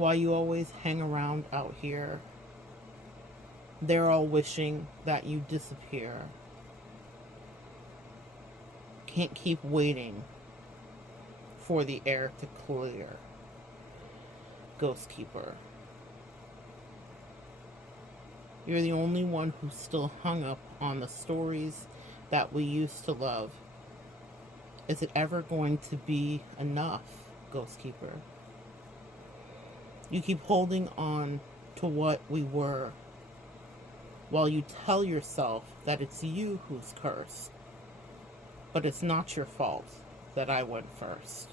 why you always hang around out here. They're all wishing that you disappear. Can't keep waiting for the air to clear. Ghost Keeper. You're the only one who's still hung up on the stories that we used to love. Is it ever going to be enough, Ghost Keeper? You keep holding on to what we were, while you tell yourself that it's you who's cursed. But it's not your fault that I went first,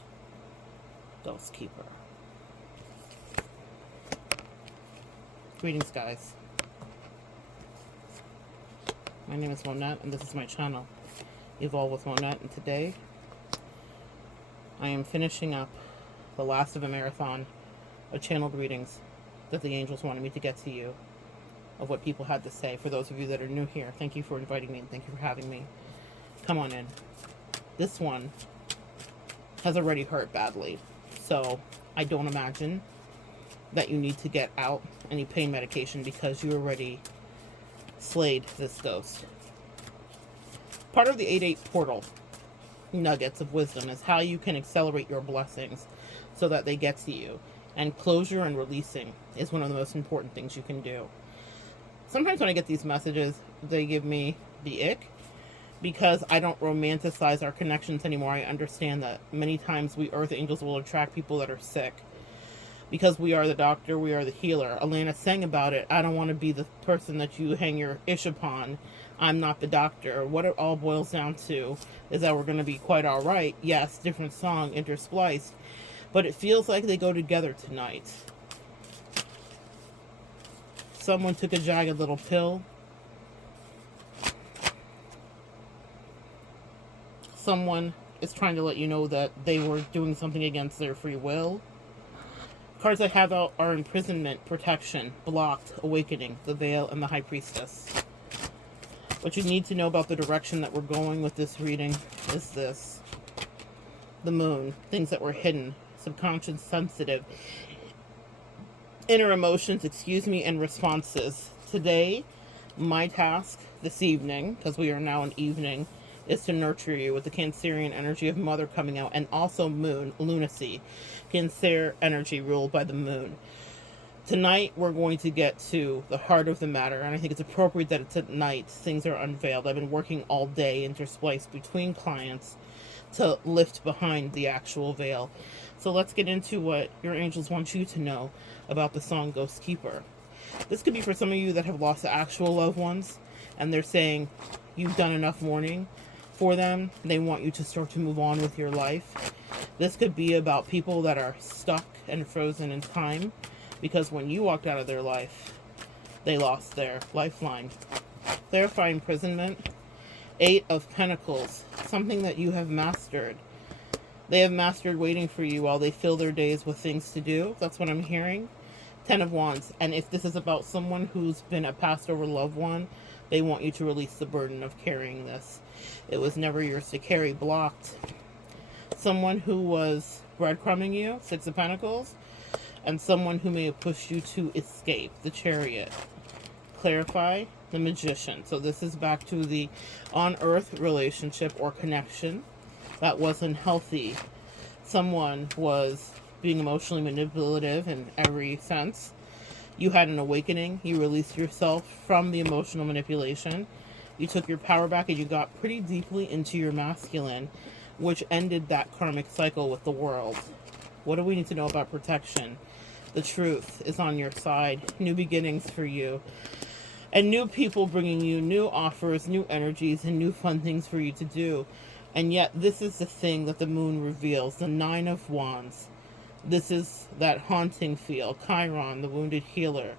Ghost Keeper. Greetings, guys. My name is Monette, and this is my channel, Evolve with Monette, and today I am finishing up the last of a marathon of channeled readings that the angels wanted me to get to you, of what people had to say. For those of you that are new here, thank you for inviting me, and thank you for having me. Come on in. This one has already hurt badly, so I don't imagine that you need to get out any pain medication because you already slayed this ghost. Part of the 8-8 portal nuggets of wisdom is how you can accelerate your blessings so that they get to you. And closure and releasing is one of the most important things you can do. Sometimes when I get these messages, they give me the ick because I don't romanticize our connections anymore. I understand that many times we earth angels will attract people that are sick because we are the doctor, we are the healer. Alana sang about it. I don't want to be the person that you hang your ish upon. I'm not the doctor. What it all boils down to is that we're going to be quite all right. Yes, different song interspliced, but it feels like they go together tonight. Someone took a jagged little pill. Someone is trying to let you know that they were doing something against their free will. Cards I have out are imprisonment, protection, blocked, awakening, the veil, and the high priestess. What you need to know about the direction that we're going with this reading is this. The moon, things that were hidden, subconscious, sensitive, inner emotions, and responses. Today, my task this evening, because we are now in evening, is to nurture you with the Cancerian energy of mother coming out, and also moon, lunacy, Cancer energy ruled by the moon. Tonight, we're going to get to the heart of the matter, and I think it's appropriate that it's at night. Things are unveiled. I've been working all day interspliced between clients to lift behind the actual veil. So let's get into what your angels want you to know about the song Ghost Keeper. This could be for some of you that have lost actual loved ones, and they're saying you've done enough mourning for them. They want you to start to move on with your life. This could be about people that are stuck and frozen in time, because when you walked out of their life, they lost their lifeline. Clarify imprisonment. 8 of Pentacles, something that you have mastered. They have mastered waiting for you while they fill their days with things to do. That's what I'm hearing. 10 of Wands. And if this is about someone who's been a passed over loved one, they want you to release the burden of carrying this. It was never yours to carry. Blocked. Someone who was breadcrumbing you, 6 of Pentacles. And someone who may have pushed you to escape, the Chariot. Clarify, the Magician. So this is back to the on-earth relationship or connection that wasn't healthy. Someone was being emotionally manipulative in every sense. You had an awakening. You released yourself from the emotional manipulation. You took your power back and you got pretty deeply into your masculine, which ended that karmic cycle with the world. What do we need to know about protection? The truth is on your side. New beginnings for you. And new people bringing you new offers, new energies, and new fun things for you to do. And yet, this is the thing that the moon reveals. The 9 of Wands. This is that haunting feel. Chiron, the wounded healer.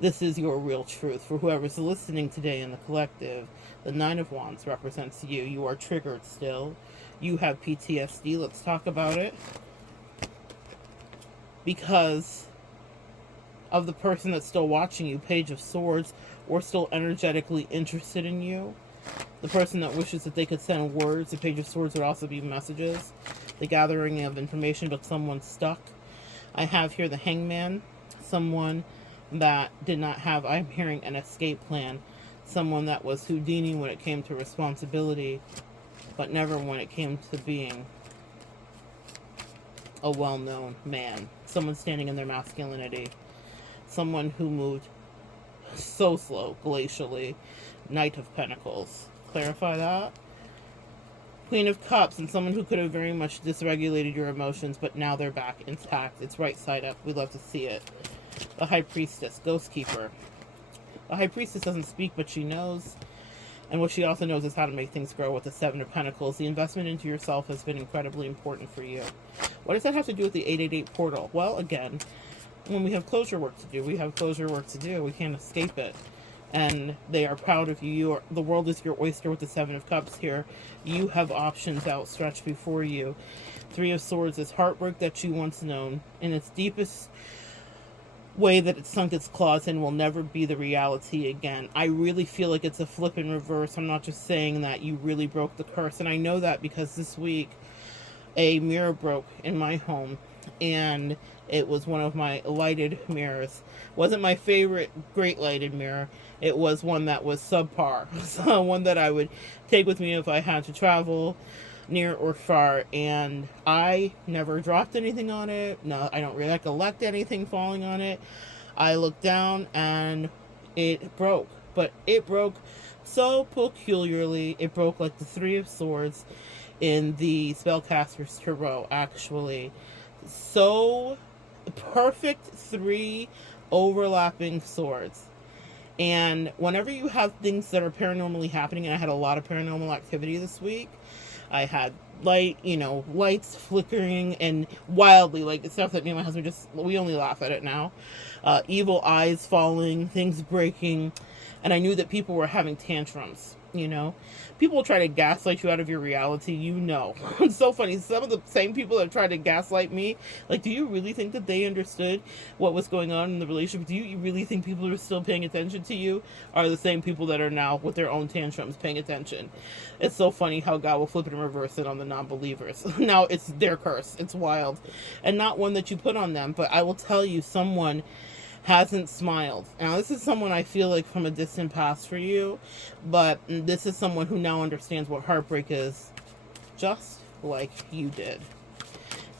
This is your real truth. For whoever's listening today in the collective, the 9 of Wands represents you. You are triggered still. You have PTSD. Let's talk about it. Because of the person that's still watching you, Page of Swords, or still energetically interested in you. The person that wishes that they could send words, the Page of Swords would also be messages. The gathering of information, but someone's stuck. I have here the Hangman, someone that did not have, I'm hearing, an escape plan, someone that was Houdini when it came to responsibility, but never when it came to being a well-known man, someone standing in their masculinity, someone who moved so slow, glacially. Knight of Pentacles. Clarify that. Queen of Cups, and someone who could have very much dysregulated your emotions, but now they're back intact. It's right side up. We love to see it. The High Priestess, Ghost Keeper. The High Priestess doesn't speak, but she knows. And what she also knows is how to make things grow with the Seven of Pentacles. The investment into yourself has been incredibly important for you. What does that have to do with the 888 portal? Well, again, when we have closure work to do, we have closure work to do. We can't escape it. And they are proud of you. The world is your oyster with the Seven of Cups here. You have options outstretched before you. Three of Swords is heartbreak that you once known. In its deepest way that it sunk its claws in will never be the reality again. I really feel like it's a flip in reverse. I'm not just saying that you really broke the curse. And I know that because this week a mirror broke in my home. And it was one of my lighted mirrors. Wasn't my favorite great lighted mirror. It was one that was subpar. So one that I would take with me if I had to travel near or far. And I never dropped anything on it. No, I don't recollect anything falling on it. I looked down and it broke. But it broke so peculiarly. It broke like the Three of Swords in the Spellcaster's Tarot, actually. So perfect, three overlapping swords. And whenever you have things that are paranormally happening, and I had a lot of paranormal activity this week, I had lights flickering and wildly, like stuff that me and my husband we only laugh at it now. Evil eyes falling, things breaking, and I knew that people were having tantrums. People try to gaslight you out of your reality. It's so funny. Some of the same people that tried to gaslight me, like, do you really think that they understood what was going on in the relationship? Do you really think people who are still paying attention to you are the same people that are now with their own tantrums paying attention? It's so funny how God will flip it and reverse it on the non-believers. Now it's their curse. It's wild. And not one that you put on them, but I will tell you, someone hasn't smiled. Now, this is someone I feel like from a distant past for you, but this is someone who now understands what heartbreak is, just like you did.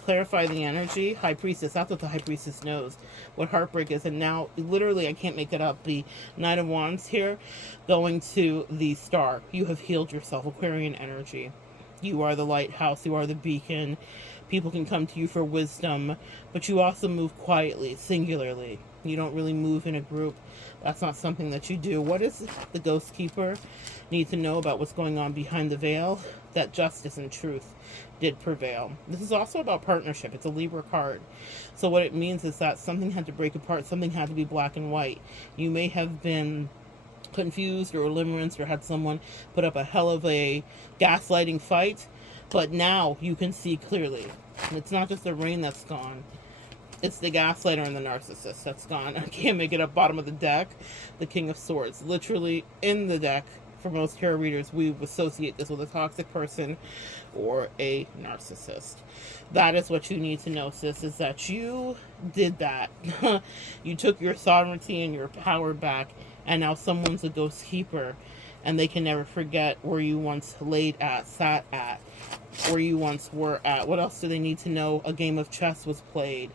Clarify the energy. High Priestess. That's what the High Priestess knows, what heartbreak is. And now, literally, I can't make it up. The Knight of Wands here, going to the Star. You have healed yourself. Aquarian energy. You are the lighthouse. You are the beacon. People can come to you for wisdom, but you also move quietly, singularly. You don't really move in a group. That's not something that you do. What does the Ghost Keeper need to know about what's going on behind the veil? That justice and truth did prevail. This is also about partnership. It's a Libra card. So what it means is that something had to break apart. Something had to be black and white. You may have been confused or limerence or had someone put up a hell of a gaslighting fight, but now you can see clearly. And it's not just the rain that's gone. It's the gaslighter and the narcissist that's gone. I can't make it up. Bottom of the deck, the King of Swords. Literally in the deck, for most tarot readers, we associate this with a toxic person or a narcissist. That is what you need to know, sis, is that you did that. You took your sovereignty and your power back, and now someone's a ghost keeper, and they can never forget where you once laid at, sat at, where you once were at. What else do they need to know? A game of chess was played.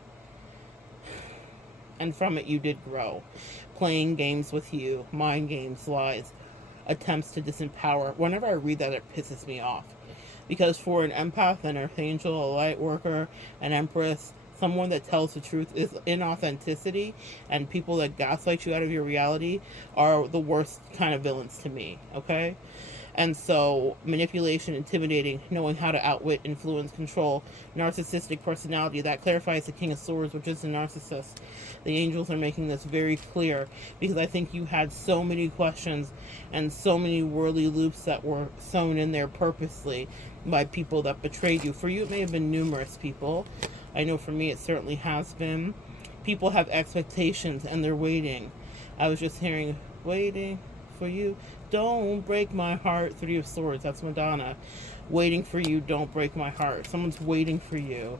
And from it, you did grow. Playing games with you, mind games, lies, attempts to disempower. Whenever I read that, it pisses me off. Because for an empath, an archangel, a light worker, an empress, someone that tells the truth is inauthenticity, and people that gaslight you out of your reality are the worst kind of villains to me, okay? And so, manipulation, intimidating, knowing how to outwit, influence, control, narcissistic personality, that clarifies the King of Swords, which is the narcissist. The angels are making this very clear, because I think you had so many questions and so many whirly loops that were sewn in there purposely by people that betrayed you. For you, it may have been numerous people. I know for me, it certainly has been. People have expectations, and they're waiting. I was just hearing, waiting for you. Don't break my heart. Three of Swords. That's Madonna. Waiting for you. Don't break my heart. Someone's waiting for you.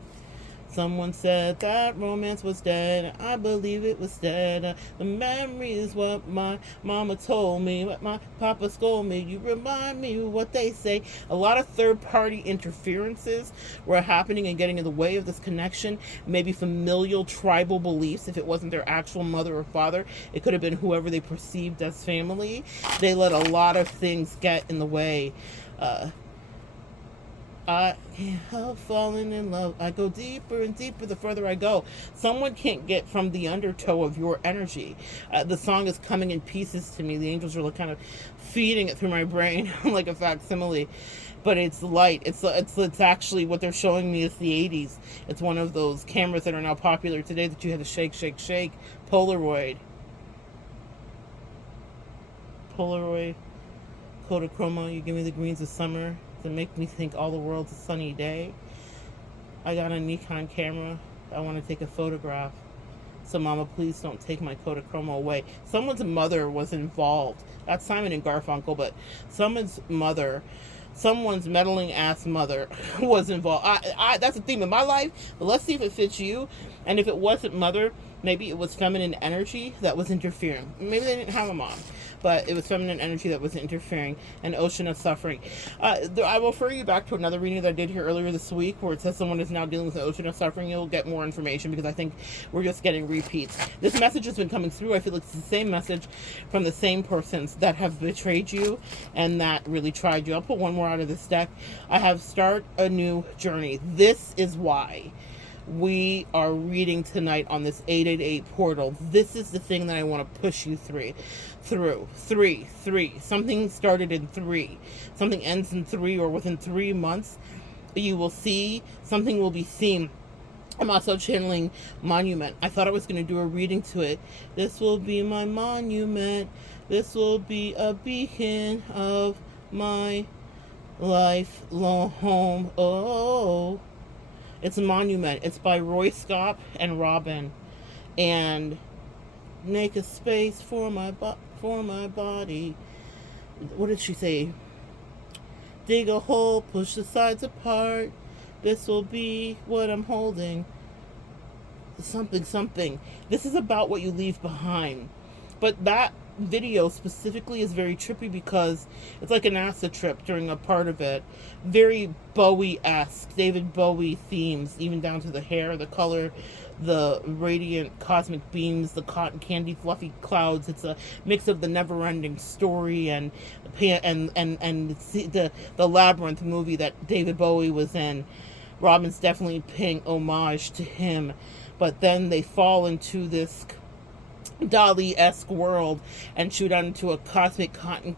Someone said that romance was dead. I believe it was dead. The memory is what my mama told me, what my papa scolded me. You remind me of what they say. A lot of third-party interferences were happening and getting in the way of this connection. Maybe familial tribal beliefs. If it wasn't their actual mother or father, it could have been whoever they perceived as family. They let a lot of things get in the way. I can't help falling in love. I go deeper and deeper the further I go. Someone can't get from the undertow of your energy. The song is coming in pieces to me. The angels are like kind of feeding it through my brain like a facsimile. But it's light. It's actually what they're showing me is the 80s. It's one of those cameras that are now popular today that you had to shake, shake, shake. Polaroid. Kodachroma. You give me the greens of summer to make me think all the world's a sunny day. I got a Nikon camera. I want to take a photograph. So mama, please don't take my Kodachroma away. Someone's mother was involved. That's Simon and Garfunkel, but someone's meddling ass mother was involved. That's a theme in my life, but let's see if it fits you. And if it wasn't mother, maybe it was feminine energy that was interfering. Maybe they didn't have a mom, but it was feminine energy that was interfering. An ocean of suffering. I will refer you back to another reading that I did here earlier this week where it says someone is now dealing with an ocean of suffering. You'll get more information because I think we're just getting repeats. This message has been coming through. I feel like it's the same message from the same persons that have betrayed you and that really tried you. I'll put one more out of this deck. I have start a new journey. This is why we are reading tonight on this 888 portal. This is the thing that I want to push you through. Three. Something started in 3. Something ends in 3 or within 3 months. You will see, something will be seen. I'm also channeling monument. I thought I was going to do a reading to it. This will be my monument. This will be a beacon of my lifelong home. Oh, it's a monument. It's by Roy Scott and Robin. And make a space for my body. What did she say? Dig a hole, push the sides apart. This will be what I'm holding. Something. This is about what you leave behind. But that video specifically is very trippy because it's like an acid trip during a part of it. Very Bowie-esque, David Bowie themes, even down to the hair, the color, the radiant cosmic beams, the cotton candy fluffy clouds. It's a mix of the never-ending story and the Labyrinth movie that David Bowie was in. Robin's definitely paying homage to him, but then they fall into this Dali-esque world and shoot out into a cosmic cotton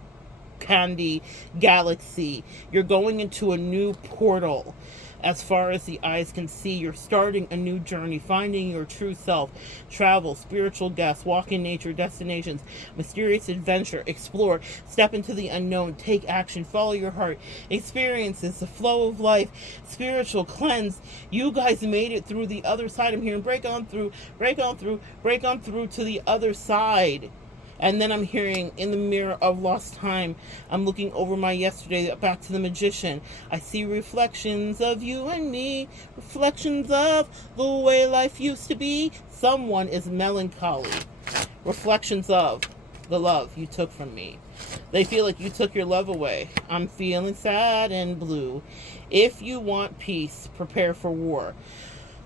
candy galaxy. You're going into a new portal. As far as the eyes can see, you're starting a new journey, finding your true self. Travel, spiritual guests, walk in nature, destinations, mysterious adventure, explore, step into the unknown, take action, follow your heart, experiences, the flow of life, spiritual cleanse. You guys made it through the other side. I'm hearing break on through to the other side. And then I'm hearing in the mirror of lost time, I'm looking over my yesterday back to the magician. I see reflections of you and me, reflections of the way life used to be. Someone is melancholy. Reflections of the love you took from me. They feel like you took your love away. I'm feeling sad and blue. If you want peace, prepare for war.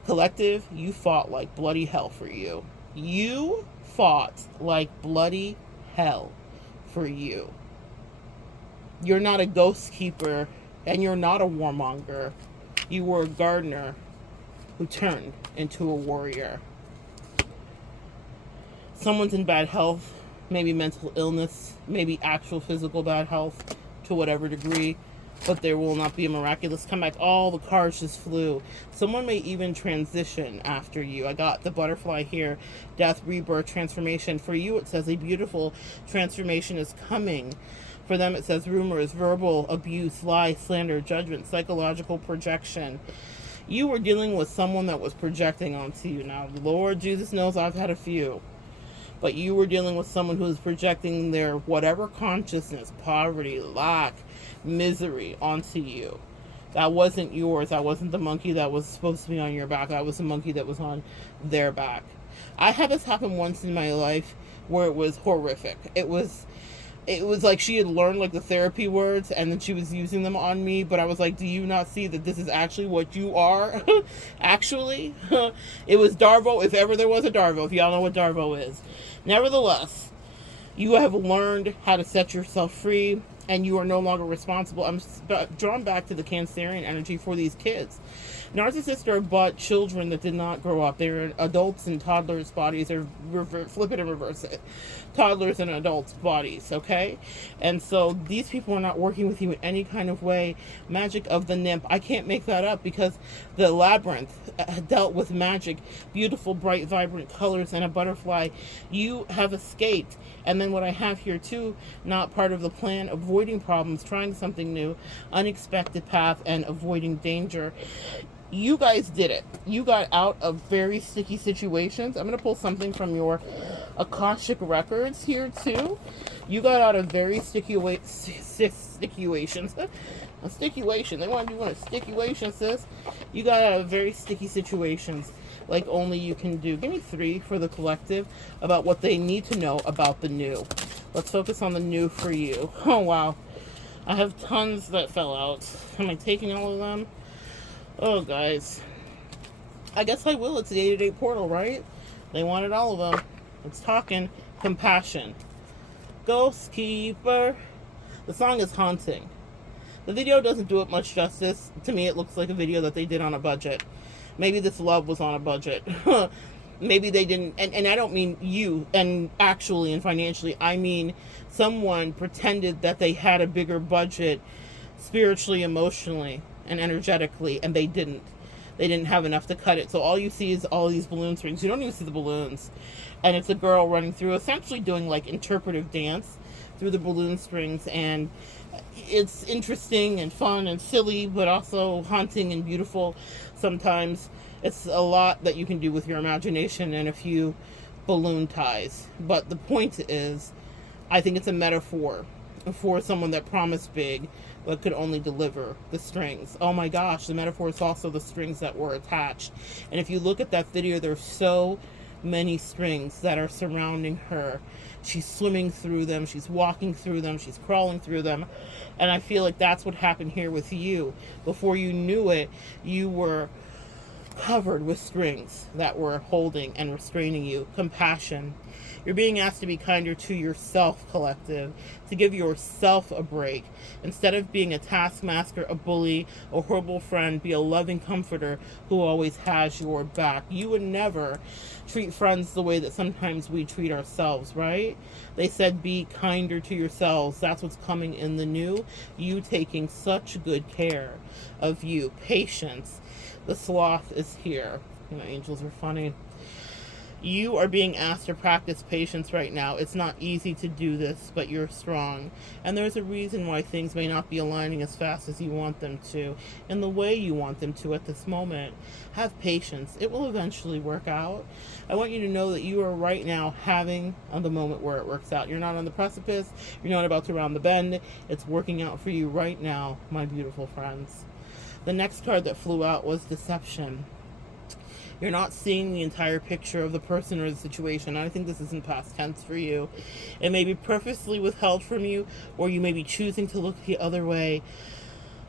Collective, you fought like bloody hell for you. You fought like bloody hell for you. You're not a ghost keeper and you're not a warmonger. You were a gardener who turned into a warrior. Someone's in bad health, maybe mental illness, maybe actual physical bad health to whatever degree, but there will not be a miraculous comeback. All the cards just flew. Someone may even transition after you. I got the butterfly here. Death, rebirth, transformation. For you, it says a beautiful transformation is coming. For them, it says rumors, verbal abuse, lie, slander, judgment, psychological projection. You were dealing with someone that was projecting onto you. Now, Lord Jesus knows I've had a few. But you were dealing with someone who is projecting their whatever consciousness, poverty, lack, misery onto you. That wasn't yours. That wasn't the monkey that was supposed to be on your back. That was the monkey that was on their back. I had this happen once in my life where it was horrific. It was like she had learned like the therapy words and then she was using them on me, but I was like, do you not see that this is actually what you are? Actually, it was Darvo, if ever there was a Darvo, if y'all know what Darvo is. Nevertheless, you have learned how to set yourself free and you are no longer responsible. I'm drawn back to the Cancerian energy for these kids. Narcissists are but children that did not grow up. They're adults in toddlers' bodies, or flip it and reverse it. Toddlers in adults' bodies, okay? And so these people are not working with you in any kind of way. Magic of the nymph. I can't make that up because the labyrinth dealt with magic, beautiful, bright, vibrant colors, and a butterfly. You have escaped. And then what I have here too, not part of the plan, avoiding problems, trying something new, unexpected path, and avoiding danger. You guys did it. You got out of very sticky situations. I'm going to pull something from your Akashic records here too. You got out of very situations. A sticky-wation. They want to do one a sticky-wation, sis. You got out of very sticky situations like only you can do. Give me 3 for the collective about what they need to know about the new. Let's focus on the new for you. Oh, wow. I have tons that fell out. Am I taking all of them? Oh, guys. I guess I will. It's the 888 portal, right? They wanted all of them. It's talking compassion. Ghost Keeper. The song is haunting. The video doesn't do it much justice. To me, it looks like a video that they did on a budget. Maybe this love was on a budget. Maybe they didn't. And I don't mean you and actually and financially. I mean someone pretended that they had a bigger budget spiritually, emotionally, and energetically, and they didn't. They didn't have enough to cut it. So all you see is all these balloon strings. You don't even see the balloons. And it's a girl running through, essentially doing like interpretive dance through the balloon strings. And it's interesting and fun and silly, but also haunting and beautiful. Sometimes it's a lot that you can do with your imagination and a few balloon ties. But the point is, I think it's a metaphor for someone that promised big but could only deliver the strings. Oh my gosh, the metaphor is also the strings that were attached. And if you look at that video, there's so many strings that are surrounding her. She's swimming through them, she's walking through them, she's crawling through them. And I feel like that's what happened here with you. Before you knew it, you were covered with strings that were holding and restraining you. Compassion. You're being asked to be kinder to yourself, collective, to give yourself a break. Instead of being a taskmaster, a bully, a horrible friend, be a loving comforter who always has your back. You would never treat friends the way that sometimes we treat ourselves, right? They said be kinder to yourselves. That's what's coming in the new. You taking such good care of you. Patience. The sloth is here. You know, angels are funny. You are being asked to practice patience right now. It's not easy to do this, but you're strong. And there's a reason why things may not be aligning as fast as you want them to, in the way you want them to at this moment. Have patience. It will eventually work out. I want you to know that you are right now having the moment where it works out. You're not on the precipice. You're not about to round the bend. It's working out for you right now, my beautiful friends. The next card that flew out was deception. You're not seeing the entire picture of the person or the situation. I think this is in past tense for you. It may be purposely withheld from you, or you may be choosing to look the other way,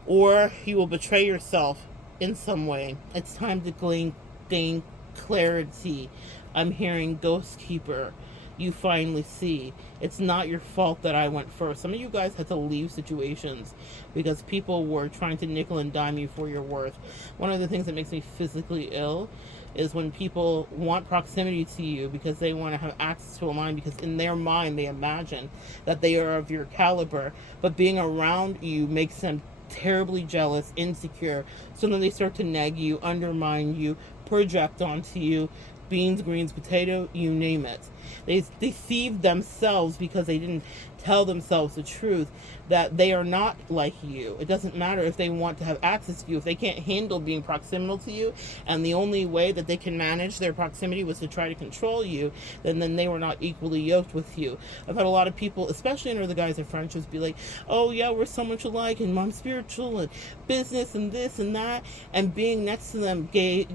or you will betray yourself in some way. It's time to gain clarity. I'm hearing Ghost Keeper. You finally see. It's not your fault that I went first. Some of you guys had to leave situations because people were trying to nickel and dime you for your worth. One of the things that makes me physically ill is when people want proximity to you because they want to have access to a mind, because in their mind they imagine that they are of your caliber, but being around you makes them terribly jealous, insecure, so then they start to nag you, undermine you, project onto you, beans, greens, potato, you name it. They deceived themselves because they didn't tell themselves the truth that they are not like you. It doesn't matter if they want to have access to you. If they can't handle being proximal to you, and the only way that they can manage their proximity was to try to control you, then they were not equally yoked with you. I've had a lot of people, especially under the guise of friendships, be like, oh yeah, we're so much alike, and I'm spiritual and business and this and that, and being next to them gave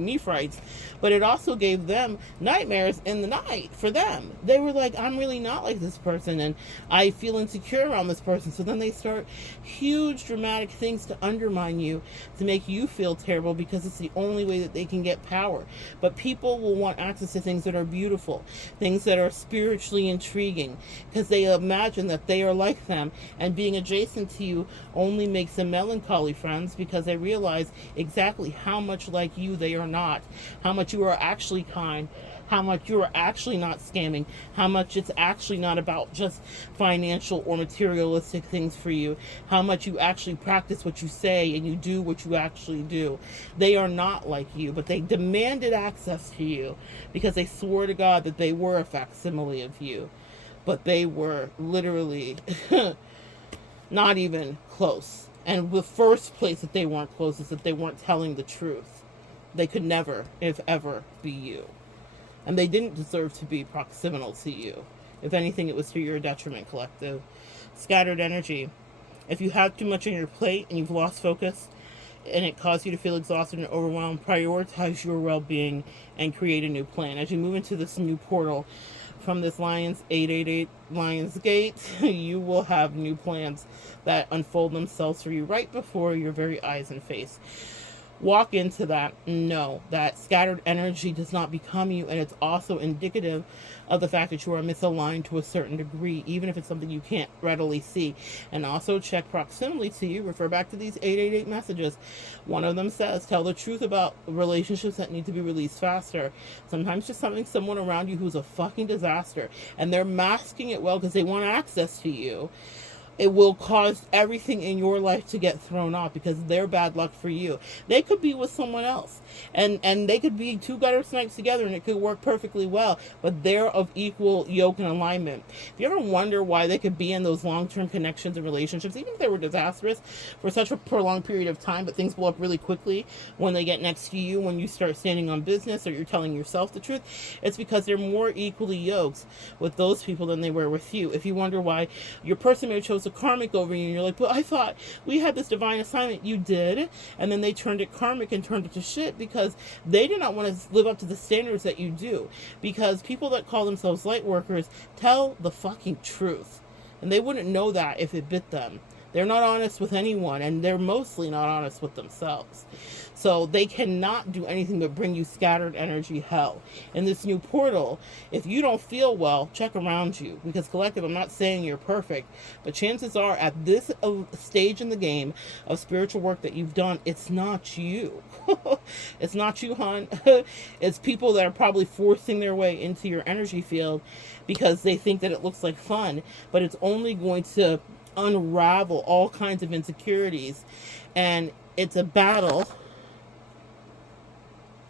me frights, but it also gave them nightmares in the night for them. They were like, I'm really not like this person, and I feel insecure around this person. So then they start huge dramatic things to undermine you, to make you feel terrible, because it's the only way that they can get power. But people will want access to things that are beautiful, things that are spiritually intriguing, because they imagine that they are like them, and being adjacent to you only makes them melancholy, friends, because they realize exactly how much like you they are not, how much you are actually kind, how much you are actually not scamming, how much it's actually not about just financial or materialistic things for you, how much you actually practice what you say and you do what you actually do. They are not like you, but they demanded access to you because they swore to God that they were a facsimile of you, but they were literally not even close. And the first place that they weren't close is that they weren't telling the truth. They could never, if ever, be you. And they didn't deserve to be proximal to you. If anything, it was to your detriment, collective. Scattered energy. If you have too much on your plate and you've lost focus and it caused you to feel exhausted and overwhelmed, prioritize your well-being and create a new plan. As you move into this new portal from this Lions 888 Lions Gate, you will have new plans that unfold themselves for you right before your very eyes and face. Walk into that. Know that scattered energy does not become you, and it's also indicative of the fact that you are misaligned to a certain degree, even if it's something you can't readily see. And also check proximity to you. Refer back to these 888 messages. One of them says, tell the truth about relationships that need to be released faster. Sometimes just someone around you who's a fucking disaster, and they're masking it well because they want access to you. It will cause everything in your life to get thrown off because they're bad luck for you. They could be with someone else, and they could be two gutter snipes together, and it could work perfectly well, but they're of equal yoke and alignment. If you ever wonder why they could be in those long-term connections and relationships, even if they were disastrous for such a prolonged period of time, but things blow up really quickly when they get next to you, when you start standing on business or you're telling yourself the truth, it's because they're more equally yoked with those people than they were with you. If you wonder why your person may have chose a karmic over you, and you're like, but I thought we had this divine assignment. You did, and then they turned it karmic and turned it to shit because they did not want to live up to the standards that you do. Because people that call themselves light workers tell the fucking truth, and they wouldn't know that if it bit them. They're not honest with anyone, and they're mostly not honest with themselves. So they cannot do anything but bring you scattered energy hell. In this new portal, if you don't feel well, check around you. Because collective, I'm not saying you're perfect, but chances are at this stage in the game of spiritual work that you've done, it's not you. It's not you, hon. It's people that are probably forcing their way into your energy field because they think that it looks like fun, but it's only going to unravel all kinds of insecurities. And it's a battle